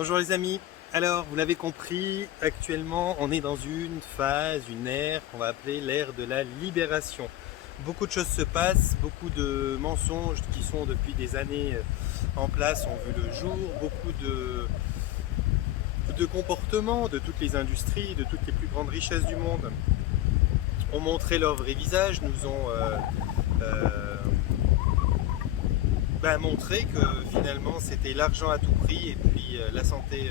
Bonjour les amis, alors vous l'avez compris, actuellement on est dans une phase, une ère qu'on va appeler l'ère de la libération. Beaucoup de choses se passent, beaucoup de mensonges qui sont depuis des années en place ont vu le jour, beaucoup de comportements de toutes les industries, de toutes les plus grandes richesses du monde ont montré leur vrai visage, nous ont montré que finalement c'était l'argent à tout prix et puis la santé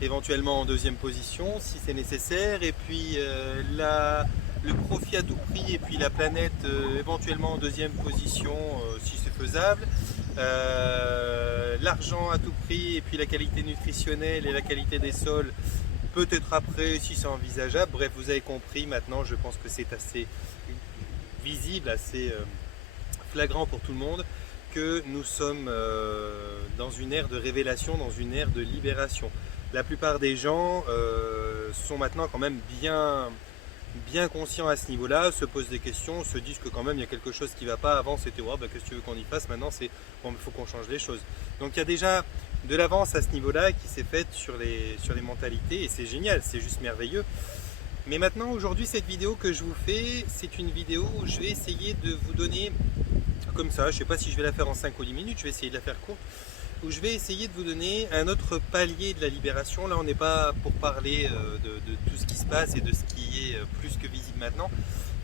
éventuellement en deuxième position si c'est nécessaire, et puis le profit à tout prix, et puis la planète éventuellement en deuxième position si c'est faisable, l'argent à tout prix, et puis la qualité nutritionnelle et la qualité des sols peut-être après si c'est envisageable. Bref, vous avez compris maintenant, je pense que c'est assez visible, assez flagrant pour tout le monde que nous sommes dans une ère de révélation, dans une ère de libération. La plupart des gens sont maintenant quand même bien conscients à ce niveau-là, se posent des questions, se disent que quand même il y a quelque chose qui ne va pas. Avant c'était oh, qu'est-ce que tu veux qu'on y fasse, maintenant c'est bon, il faut qu'on change les choses. Donc il y a déjà de l'avance à ce niveau-là qui s'est faite sur les mentalités, et c'est génial, c'est juste merveilleux. Mais maintenant, aujourd'hui, cette vidéo que je vous fais, c'est une vidéo où je vais essayer de vous donner, comme ça, je ne sais pas si je vais la faire en 5 ou 10 minutes, je vais essayer de la faire courte, où je vais essayer de vous donner un autre palier de la libération. Là, on n'est pas pour parler de tout ce qui se passe et de ce qui est plus que visible maintenant,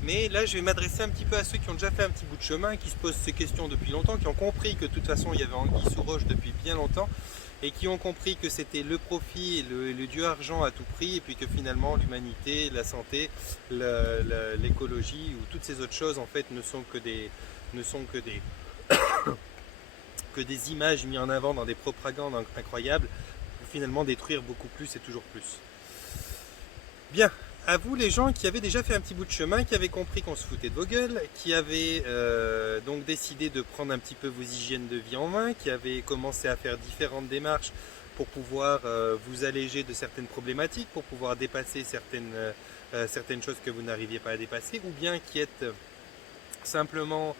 mais là, je vais m'adresser un petit peu à ceux qui ont déjà fait un petit bout de chemin, qui se posent ces questions depuis longtemps, qui ont compris que de toute façon, il y avait anguille sous roche depuis bien longtemps, et qui ont compris que c'était le profit et le dieu argent à tout prix, et puis que finalement l'humanité, la santé, l'écologie ou toutes ces autres choses en fait ne sont que des images mises en avant dans des propagandes incroyables pour finalement détruire beaucoup plus et toujours plus. Bien, à vous les gens qui avaient déjà fait un petit bout de chemin, qui avaient compris qu'on se foutait de vos gueules, qui avaient donc décidé de prendre un petit peu vos hygiènes de vie en main, qui avaient commencé à faire différentes démarches pour pouvoir vous alléger de certaines problématiques, pour pouvoir dépasser certaines choses que vous n'arriviez pas à dépasser, ou bien qui êtes simplement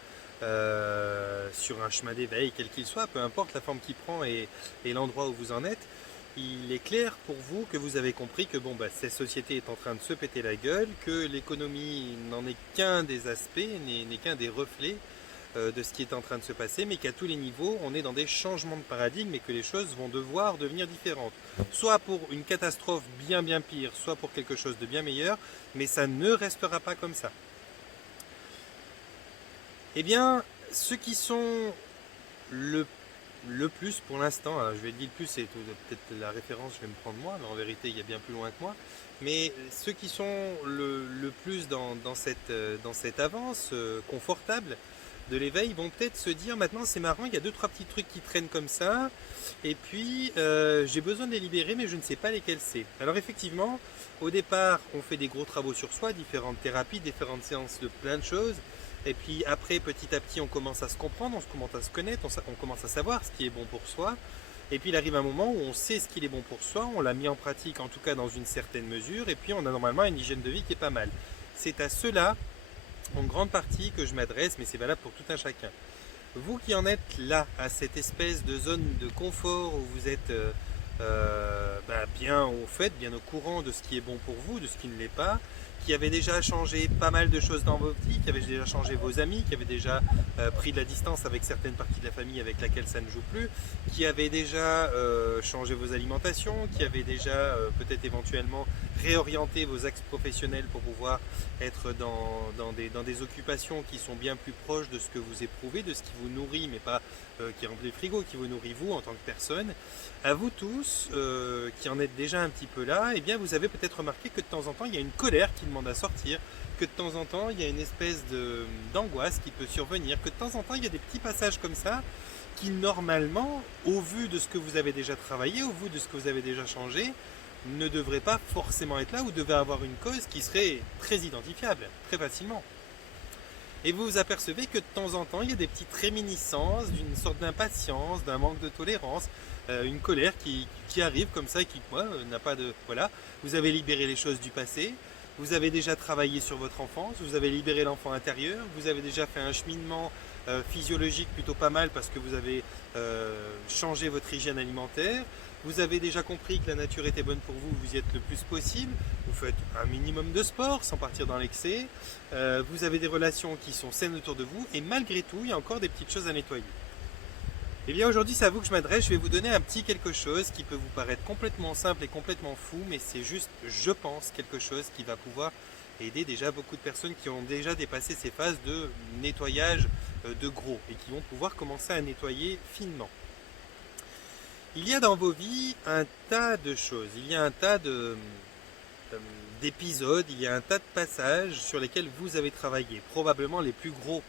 sur un chemin d'éveil, quel qu'il soit, peu importe la forme qu'il prend et l'endroit où vous en êtes. Il est clair pour vous que vous avez compris que cette société est en train de se péter la gueule, que l'économie n'en est qu'un des aspects, n'est qu'un des reflets de ce qui est en train de se passer, mais qu'à tous les niveaux, on est dans des changements de paradigme et que les choses vont devoir devenir différentes. Soit pour une catastrophe bien pire, soit pour quelque chose de bien meilleur, mais ça ne restera pas comme ça. Eh bien, ceux qui sont le plus pour l'instant, je vais dire le plus, c'est peut-être la référence, je vais me prendre moi, mais en vérité il y a bien plus loin que moi, mais ceux qui sont le plus dans cette avance confortable de l'éveil vont peut-être se dire maintenant c'est marrant, il y a 2-3 petits trucs qui traînent comme ça, et puis j'ai besoin de les libérer mais je ne sais pas lesquels c'est. Alors effectivement, au départ on fait des gros travaux sur soi, différentes thérapies, différentes séances de plein de choses. Et puis après, petit à petit, on commence à se comprendre, on commence à se connaître, on commence à savoir ce qui est bon pour soi. Et puis il arrive un moment où on sait ce qui est bon pour soi, on l'a mis en pratique en tout cas dans une certaine mesure, et puis on a normalement une hygiène de vie qui est pas mal. C'est à ceux-là, en grande partie, que je m'adresse, mais c'est valable pour tout un chacun. Vous qui en êtes là, à cette espèce de zone de confort où vous êtes bien au fait, bien au courant de ce qui est bon pour vous, de ce qui ne l'est pas, qui avait déjà changé pas mal de choses dans votre vie, qui avait déjà changé vos amis, qui avait déjà pris de la distance avec certaines parties de la famille avec laquelle ça ne joue plus, qui avait déjà changé vos alimentations, qui avait déjà peut-être éventuellement réorienté vos axes professionnels pour pouvoir être dans des occupations qui sont bien plus proches de ce que vous éprouvez, de ce qui vous nourrit, mais pas qui remplit le frigo, qui vous nourrit vous en tant que personne. À vous tous qui en êtes déjà un petit peu là, eh bien vous avez peut-être remarqué que de temps en temps il y a une colère qui demande à sortir, que de temps en temps il y a une espèce d'angoisse qui peut survenir, que de temps en temps il y a des petits passages comme ça qui normalement, au vu de ce que vous avez déjà travaillé, au vu de ce que vous avez déjà changé, ne devraient pas forcément être là, ou devaient avoir une cause qui serait très identifiable, très facilement. Et vous vous apercevez que de temps en temps, il y a des petites réminiscences d'une sorte d'impatience, d'un manque de tolérance, une colère qui arrive comme ça, qui n'a pas de... Voilà, vous avez libéré les choses du passé, vous avez déjà travaillé sur votre enfance, vous avez libéré l'enfant intérieur, vous avez déjà fait un cheminement physiologique plutôt pas mal parce que vous avez changé votre hygiène alimentaire. Vous avez déjà compris que la nature était bonne pour vous, vous y êtes le plus possible. Vous faites un minimum de sport sans partir dans l'excès. Vous avez des relations qui sont saines autour de vous. Et malgré tout, il y a encore des petites choses à nettoyer. Eh bien aujourd'hui c'est à vous que je m'adresse, je vais vous donner un petit quelque chose qui peut vous paraître complètement simple et complètement fou, mais c'est juste, je pense, quelque chose qui va pouvoir aider déjà beaucoup de personnes qui ont déjà dépassé ces phases de nettoyage de gros et qui vont pouvoir commencer à nettoyer finement. Il y a dans vos vies un tas de choses, il y a un tas d'épisodes, il y a un tas de passages sur lesquels vous avez travaillé, probablement les plus gros.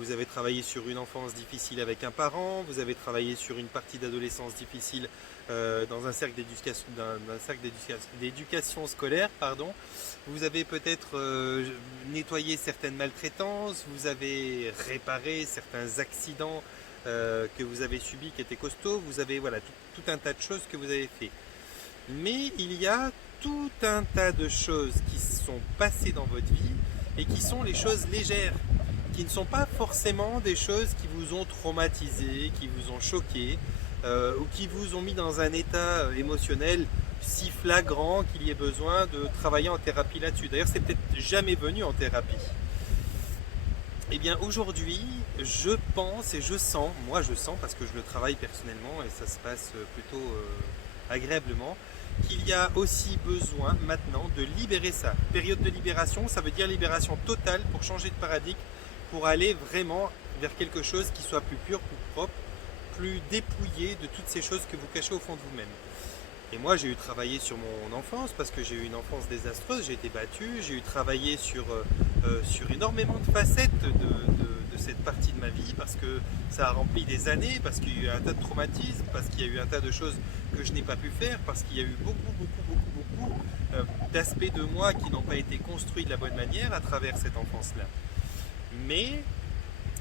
Vous avez travaillé sur une enfance difficile avec un parent, vous avez travaillé sur une partie d'adolescence difficile dans un cercle d'éducation scolaire, pardon. Vous avez peut-être nettoyé certaines maltraitances, vous avez réparé certains accidents que vous avez subis qui étaient costauds, vous avez voilà, tout un tas de choses que vous avez fait. Mais il y a tout un tas de choses qui sont passées dans votre vie et qui sont les choses légères, qui ne sont pas forcément des choses qui vous ont traumatisé, qui vous ont choqué, ou qui vous ont mis dans un état émotionnel si flagrant qu'il y ait besoin de travailler en thérapie là-dessus. D'ailleurs, c'est peut-être jamais venu en thérapie. Eh bien, aujourd'hui, je pense et je sens, moi je sens parce que je le travaille personnellement et ça se passe plutôt agréablement, qu'il y a aussi besoin maintenant de libérer ça. Période de libération, ça veut dire libération totale pour changer de paradigme, pour aller vraiment vers quelque chose qui soit plus pur, plus propre, plus dépouillé de toutes ces choses que vous cachez au fond de vous-même. Et moi j'ai eu travaillé sur mon enfance parce que j'ai eu une enfance désastreuse, j'ai été battu, j'ai eu travaillé sur énormément de facettes de cette partie de ma vie parce que ça a rempli des années, parce qu'il y a eu un tas de traumatismes, parce qu'il y a eu un tas de choses que je n'ai pas pu faire, parce qu'il y a eu beaucoup d'aspects de moi qui n'ont pas été construits de la bonne manière à travers cette enfance-là. Mais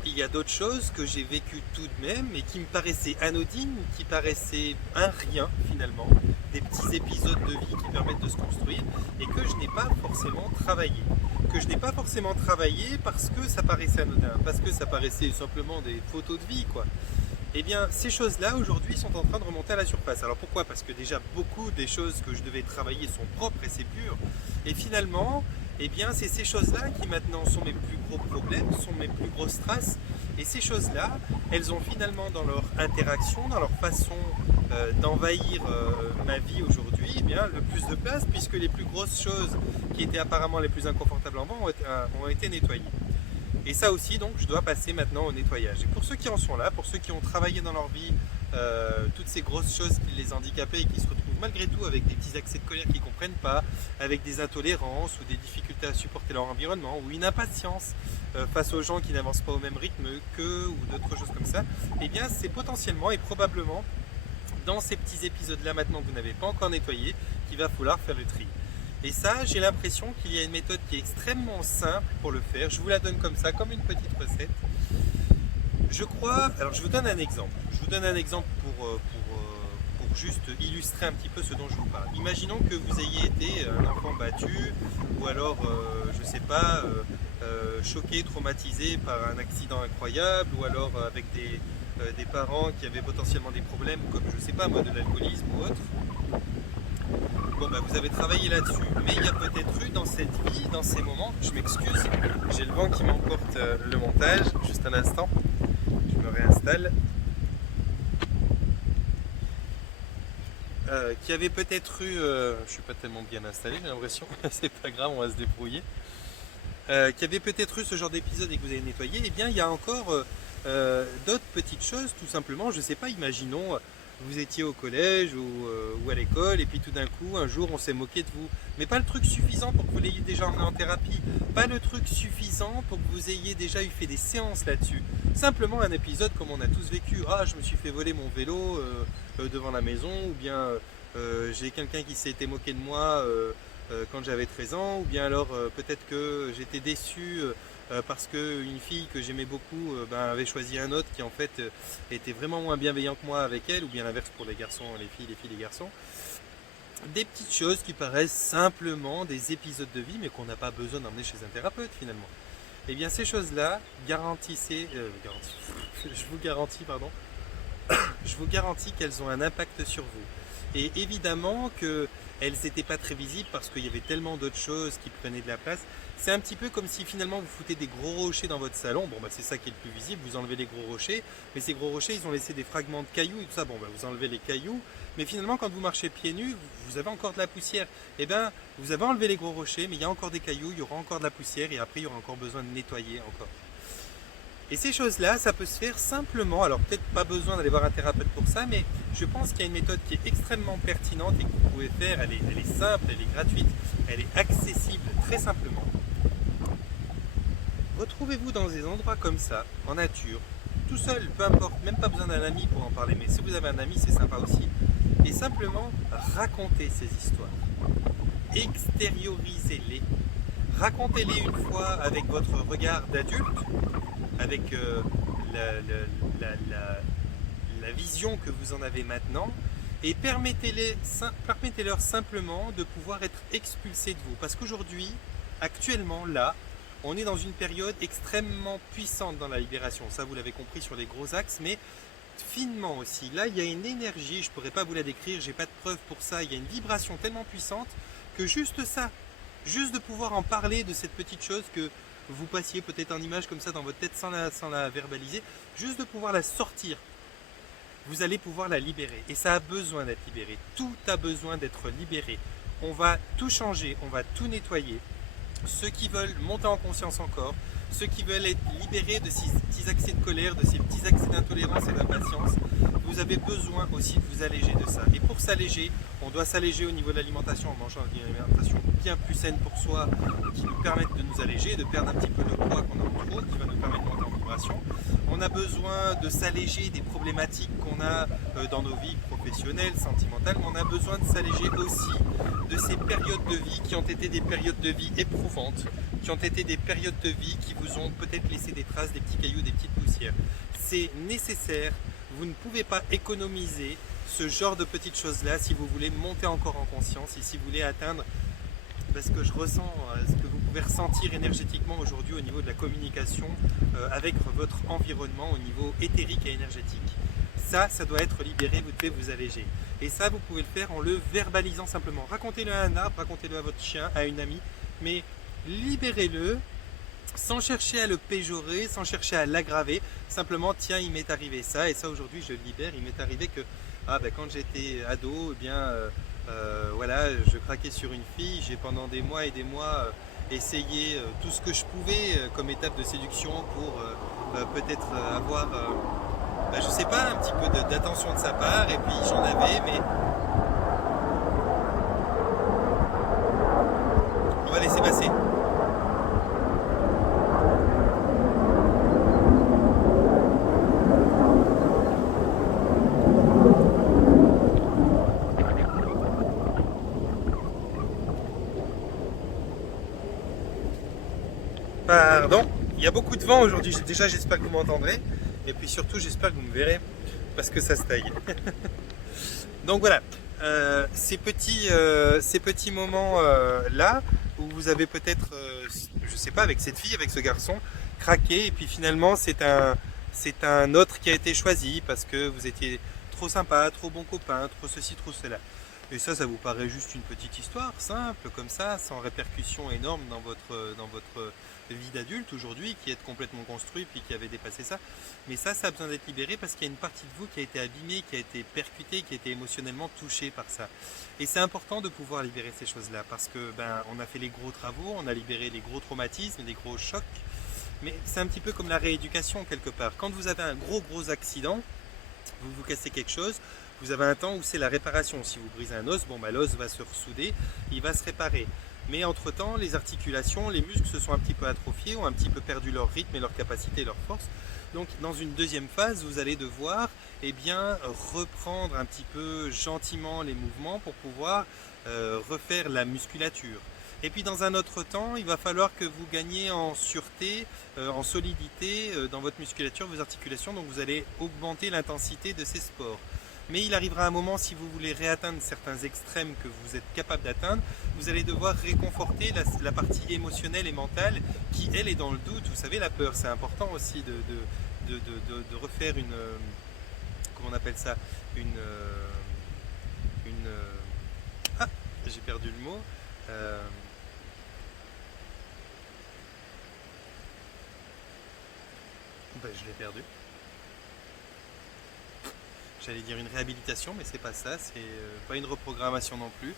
il y a d'autres choses que j'ai vécues tout de même et qui me paraissaient anodines, qui paraissaient un rien finalement, des petits épisodes de vie qui permettent de se construire et que je n'ai pas forcément travaillé. Que je n'ai pas forcément travaillé parce que ça paraissait anodin, parce que ça paraissait simplement des photos de vie, quoi. Eh bien, ces choses-là, aujourd'hui, sont en train de remonter à la surface. Alors pourquoi? Parce que déjà, beaucoup des choses que je devais travailler sont propres et c'est pur. Et finalement, eh bien, c'est ces choses-là qui maintenant sont mes plus gros problèmes, sont mes plus grosses traces. Et ces choses-là, elles ont finalement dans leur interaction, dans leur façon d'envahir ma vie aujourd'hui, eh bien, le plus de place, puisque les plus grosses choses qui étaient apparemment les plus inconfortables avant ont été nettoyées. Et ça aussi, donc, je dois passer maintenant au nettoyage. Et pour ceux qui en sont là, pour ceux qui ont travaillé dans leur vie toutes ces grosses choses qui les handicapaient et qui se retrouvent malgré tout avec des petits accès de colère qu'ils ne comprennent pas, avec des intolérances ou des difficultés à supporter leur environnement ou une impatience face aux gens qui n'avancent pas au même rythme qu'eux ou d'autres choses comme ça, eh bien, c'est potentiellement et probablement dans ces petits épisodes-là maintenant que vous n'avez pas encore nettoyé qu'il va falloir faire le tri. Et ça, j'ai l'impression qu'il y a une méthode qui est extrêmement simple pour le faire. Je vous la donne comme ça, comme une petite recette. Je crois... Alors, je vous donne un exemple. Je vous donne un exemple pour juste illustrer un petit peu ce dont je vous parle. Imaginons que vous ayez été un enfant battu, ou alors, je ne sais pas, choqué, traumatisé par un accident incroyable, ou alors avec des parents qui avaient potentiellement des problèmes, comme, je ne sais pas moi, de l'alcoolisme ou autre. Bon, bah, vous avez travaillé là-dessus, mais il y a peut-être eu dans cette vie, dans ces moments, je m'excuse, j'ai le vent qui m'emporte le montage, juste un instant, je me réinstalle, qui avait peut-être eu, je suis pas tellement bien installé, j'ai l'impression, c'est pas grave, on va se débrouiller, qui avait peut-être eu ce genre d'épisode et que vous avez nettoyé, eh bien il y a encore d'autres petites choses, tout simplement, je sais pas, imaginons, vous étiez au collège ou à l'école et puis tout d'un coup un jour on s'est moqué de vous, mais pas le truc suffisant pour que vous l'ayez déjà emmené en thérapie, pas le truc suffisant pour que vous ayez déjà eu fait des séances là-dessus, simplement un épisode comme on a tous vécu, ah je me suis fait voler mon vélo devant la maison, ou bien j'ai quelqu'un qui s'est été moqué de moi quand j'avais 13 ans, ou bien alors peut-être que j'étais déçu parce qu'une fille que j'aimais beaucoup avait choisi un autre qui en fait était vraiment moins bienveillant que moi avec elle, ou bien l'inverse pour les garçons, les filles, les garçons. Des petites choses qui paraissent simplement des épisodes de vie mais qu'on n'a pas besoin d'emmener chez un thérapeute finalement. Eh bien ces choses-là, je vous garantis, pardon, je vous garantis qu'elles ont un impact sur vous. Et évidemment qu'elles n'étaient pas très visibles parce qu'il y avait tellement d'autres choses qui prenaient de la place. C'est un petit peu comme si finalement vous foutez des gros rochers dans votre salon. Bon, bah, c'est ça qui est le plus visible, vous enlevez les gros rochers. Mais ces gros rochers, ils ont laissé des fragments de cailloux et tout ça. Bon, bah, vous enlevez les cailloux. Mais finalement, quand vous marchez pieds nus, vous avez encore de la poussière. Eh bien, vous avez enlevé les gros rochers, mais il y a encore des cailloux, il y aura encore de la poussière et après, il y aura encore besoin de nettoyer encore. Et ces choses-là, ça peut se faire simplement, alors peut-être pas besoin d'aller voir un thérapeute pour ça, mais je pense qu'il y a une méthode qui est extrêmement pertinente et que vous pouvez faire, elle est simple, elle est gratuite, elle est accessible très simplement. Retrouvez-vous dans des endroits comme ça, en nature, tout seul, peu importe, même pas besoin d'un ami pour en parler, mais si vous avez un ami, c'est sympa aussi. Et simplement racontez ces histoires, extériorisez-les, racontez-les une fois avec votre regard d'adulte, avec la vision que vous en avez maintenant, et permettez-leur simplement de pouvoir être expulsés de vous. Parce qu'aujourd'hui, actuellement, là, on est dans une période extrêmement puissante dans la libération. Ça, vous l'avez compris sur les gros axes, mais finement aussi. Là, il y a une énergie, je ne pourrais pas vous la décrire, j'ai pas de preuve pour ça. Il y a une vibration tellement puissante que juste ça, juste de pouvoir en parler de cette petite chose que vous passiez peut-être en image comme ça dans votre tête sans la verbaliser, juste de pouvoir la sortir, vous allez pouvoir la libérer. Et ça a besoin d'être libéré. Tout a besoin d'être libéré. On va tout changer, on va tout nettoyer. Ceux qui veulent monter en conscience encore, ceux qui veulent être libérés de ces petits accès de colère, de ces petits accès d'intolérance et d'impatience, vous avez besoin aussi de vous alléger de ça. Et pour s'alléger, on doit s'alléger au niveau de l'alimentation en mangeant une alimentation bien plus saine pour soi, qui nous permette de nous alléger, de perdre un petit peu le poids qu'on a en trop, qui va nous permettre de monter en vibration. On a besoin de s'alléger des problématiques qu'on a dans nos vies professionnelles, sentimentales, mais on a besoin de s'alléger aussi de ces périodes de vie qui ont été des périodes de vie éprouvantes, qui ont été des périodes de vie qui vous ont peut-être laissé des traces, des petits cailloux, des petites poussières. C'est nécessaire, vous ne pouvez pas économiser ce genre de petites choses-là si vous voulez monter encore en conscience et si vous voulez atteindre ce que je ressens, ce que vous pouvez ressentir énergétiquement aujourd'hui au niveau de la communication avec votre environnement au niveau éthérique et énergétique. Ça doit être libéré, vous devez vous alléger. Et ça, vous pouvez le faire en le verbalisant simplement. Racontez-le à un arbre, racontez-le à votre chien, à une amie, mais libérez-le sans chercher à le péjorer, sans chercher à l'aggraver. Simplement, tiens, il m'est arrivé ça, et ça aujourd'hui je le libère. Il m'est arrivé que quand j'étais ado, voilà, je craquais sur une fille, j'ai pendant des mois et des mois essayé tout ce que je pouvais comme étape de séduction pour peut-être avoir, je sais pas, un petit peu d'attention de sa part, et puis j'en avais, mais on va laisser passer. Pardon, il y a beaucoup de vent aujourd'hui, déjà j'espère que vous m'entendrez, et puis surtout j'espère que vous me verrez, parce que ça se taille. Donc voilà, ces petits moments là, où vous avez peut-être, je sais pas, avec cette fille, avec ce garçon, craqué, et puis finalement c'est un autre qui a été choisi, parce que vous étiez trop sympa, trop bon copain, trop ceci, trop cela. Et ça vous paraît juste une petite histoire, simple, comme ça, sans répercussion énorme dans votre vie d'adulte aujourd'hui, qui est complètement construit, puis qui avait dépassé ça. Mais ça a besoin d'être libéré parce qu'il y a une partie de vous qui a été abîmée, qui a été percutée, qui a été émotionnellement touchée par ça. Et c'est important de pouvoir libérer ces choses-là, parce que on a fait les gros travaux, on a libéré les gros traumatismes, les gros chocs, mais c'est un petit peu comme la rééducation quelque part. Quand vous avez un gros accident, vous cassez quelque chose, vous avez un temps où c'est la réparation. Si vous brisez un os, l'os va se ressouder, il va se réparer. Mais entre-temps, les articulations, les muscles se sont un petit peu atrophiés, ont un petit peu perdu leur rythme et leur capacité et leur force. Donc dans une deuxième phase, vous allez devoir reprendre un petit peu gentiment les mouvements pour pouvoir refaire la musculature. Et puis dans un autre temps, il va falloir que vous gagniez en sûreté, en solidité dans votre musculature, vos articulations, donc vous allez augmenter l'intensité de ces sports. Mais il arrivera un moment, si vous voulez réatteindre certains extrêmes que vous êtes capable d'atteindre, vous allez devoir réconforter la partie émotionnelle et mentale qui, elle, est dans le doute. Vous savez, la peur, c'est important aussi de refaire une... comment on appelle ça, ah, j'ai perdu le mot. Je l'ai perdu. J'allais dire une réhabilitation, mais c'est pas ça, c'est pas une reprogrammation non plus.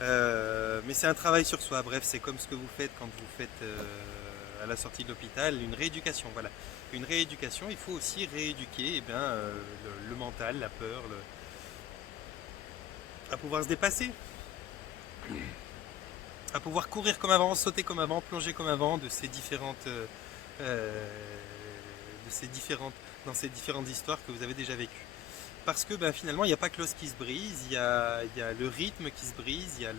Mais c'est un travail sur soi. Bref, c'est comme ce que vous faites quand vous faites à la sortie de l'hôpital, une rééducation. Voilà, une rééducation. Il faut aussi rééduquer le mental, la peur, à pouvoir se dépasser, à pouvoir courir comme avant, sauter comme avant, plonger comme avant de ces différentes dans ces différentes histoires que vous avez déjà vécues. Parce que finalement, il n'y a pas que l'os qui se brise, il y a le rythme qui se brise, il y a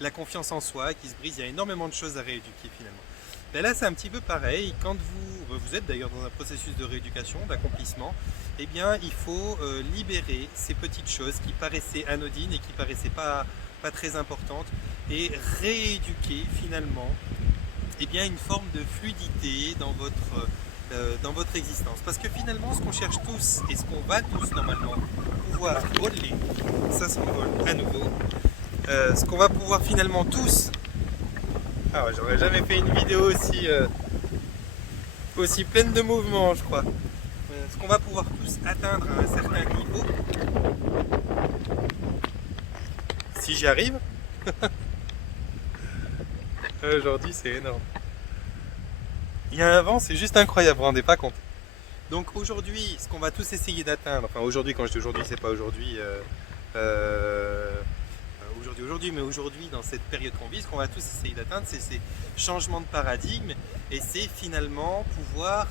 la confiance en soi qui se brise, il y a énormément de choses à rééduquer finalement. Là, c'est un petit peu pareil. Quand vous êtes d'ailleurs dans un processus de rééducation, d'accomplissement, eh bien, il faut libérer ces petites choses qui paraissaient anodines et qui paraissaient pas très importantes et rééduquer finalement une forme de fluidité dans votre existence. Parce que finalement, ce qu'on cherche tous et ce qu'on va tous normalement pouvoir voler, ça s'envole à nouveau, ce qu'on va pouvoir finalement tous... Ah ouais, j'aurais jamais fait une vidéo aussi pleine de mouvements, je crois. Ce qu'on va pouvoir tous atteindre à un certain niveau, si j'y arrive, aujourd'hui c'est énorme. Il y a un vent, c'est juste incroyable, vous vous rendez pas compte. Donc aujourd'hui, ce qu'on va tous essayer d'atteindre, enfin aujourd'hui, quand je dis aujourd'hui, c'est pas aujourd'hui, mais aujourd'hui, dans cette période qu'on vit, ce qu'on va tous essayer d'atteindre, c'est ces changements de paradigme et c'est finalement pouvoir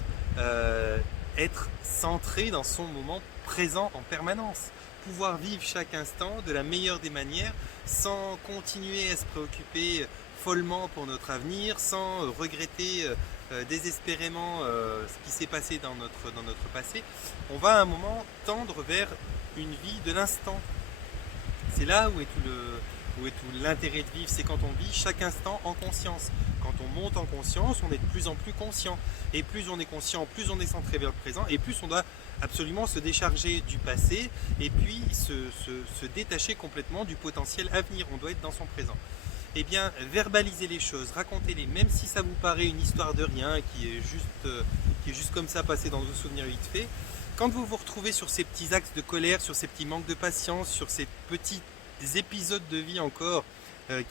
être centré dans son moment présent en permanence. Pouvoir vivre chaque instant de la meilleure des manières sans continuer à se préoccuper follement pour notre avenir, sans regretter désespérément ce qui s'est passé dans notre passé. On va à un moment tendre vers une vie de l'instant. C'est là où est tout l'intérêt de vivre, c'est quand on vit chaque instant en conscience. Quand on monte en conscience, on est de plus en plus conscient. Et plus on est conscient, plus on est centré vers le présent, et plus on doit absolument se décharger du passé, et puis se détacher complètement du potentiel à venir. On doit être dans son présent. Eh bien, verbalisez les choses, racontez-les, même si ça vous paraît une histoire de rien, qui est juste comme ça passée dans vos souvenirs vite fait. Quand vous vous retrouvez sur ces petits axes de colère, sur ces petits manques de patience, sur ces petits épisodes de vie encore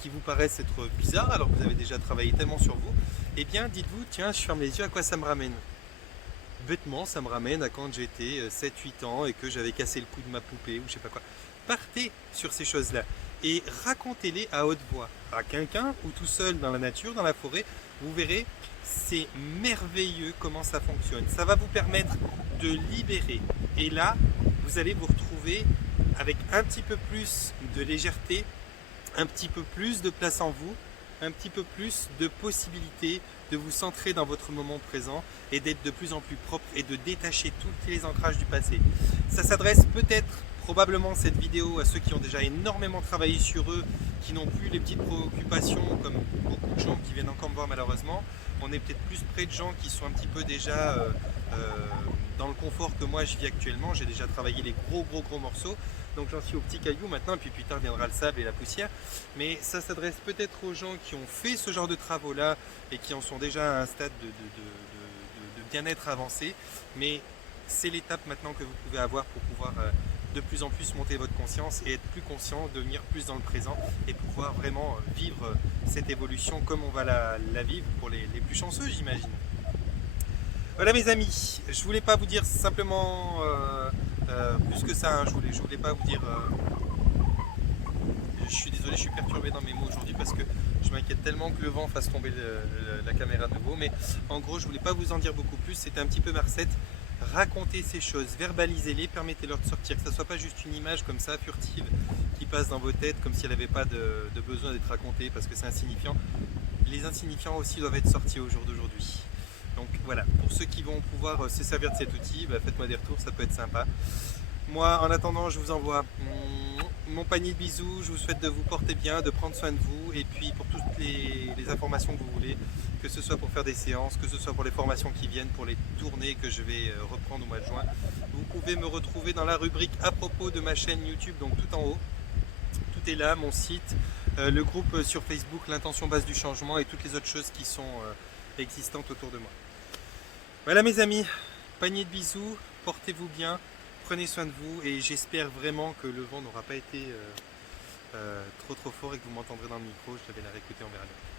qui vous paraissent être bizarres alors que vous avez déjà travaillé tellement sur vous, eh bien dites-vous, tiens, je ferme les yeux, à quoi ça me ramène? Bêtement, ça me ramène à quand j'étais 7-8 ans et que j'avais cassé le cou de ma poupée ou je sais pas quoi. Partez sur ces choses-là et racontez-les à haute voix, à quelqu'un ou tout seul dans la nature, dans la forêt. Vous verrez, c'est merveilleux comment ça fonctionne. Ça va vous permettre de libérer. Et là, vous allez vous retrouver avec un petit peu plus de légèreté, un petit peu plus de place en vous, un petit peu plus de possibilités de vous centrer dans votre moment présent et d'être de plus en plus propre et de détacher tous les ancrages du passé. Ça s'adresse peut-être, probablement cette vidéo, à ceux qui ont déjà énormément travaillé sur eux, qui n'ont plus les petites préoccupations comme beaucoup de gens qui viennent encore me voir malheureusement. On est peut-être plus près de gens qui sont un petit peu déjà dans le confort que moi je vis actuellement. J'ai déjà travaillé les gros morceaux. Donc j'en suis aux petits cailloux maintenant, et puis plus tard viendra le sable et la poussière. Mais ça s'adresse peut-être aux gens qui ont fait ce genre de travaux-là et qui en sont déjà à un stade de bien-être avancé. Mais c'est l'étape maintenant que vous pouvez avoir pour pouvoir de plus en plus monter votre conscience et être plus conscient, devenir plus dans le présent et pouvoir vraiment vivre cette évolution comme on va la vivre pour les plus chanceux, j'imagine. Voilà mes amis, je voulais pas vous dire simplement plus que ça, hein. Je voulais pas vous dire... je suis désolé, je suis perturbé dans mes mots aujourd'hui parce que je m'inquiète tellement que le vent fasse tomber la caméra de nouveau. Mais en gros, je voulais pas vous en dire beaucoup plus, c'était un petit peu ma recette. Racontez ces choses, verbalisez-les, permettez-leur de sortir, que ça ne soit pas juste une image comme ça, furtive, qui passe dans vos têtes comme si elle n'avait pas de besoin d'être racontée parce que c'est insignifiant. Les insignifiants aussi doivent être sortis au jour d'aujourd'hui. Donc voilà, pour ceux qui vont pouvoir se servir de cet outil, faites-moi des retours, ça peut être sympa. Moi, en attendant, je vous envoie mon panier de bisous. Je vous souhaite de vous porter bien, de prendre soin de vous. Et puis pour toutes les informations que vous voulez, que ce soit pour faire des séances, que ce soit pour les formations qui viennent, pour les tournées que je vais reprendre au mois de juin, vous pouvez me retrouver dans la rubrique à propos de ma chaîne YouTube, donc tout en haut. Tout est là, mon site, le groupe sur Facebook, l'intention base du changement et toutes les autres choses qui sont existantes autour de moi. Voilà mes amis, panier de bisous, portez-vous bien, prenez soin de vous et j'espère vraiment que le vent n'aura pas été trop fort et que vous m'entendrez dans le micro, je vais la réécouter, on verra bien.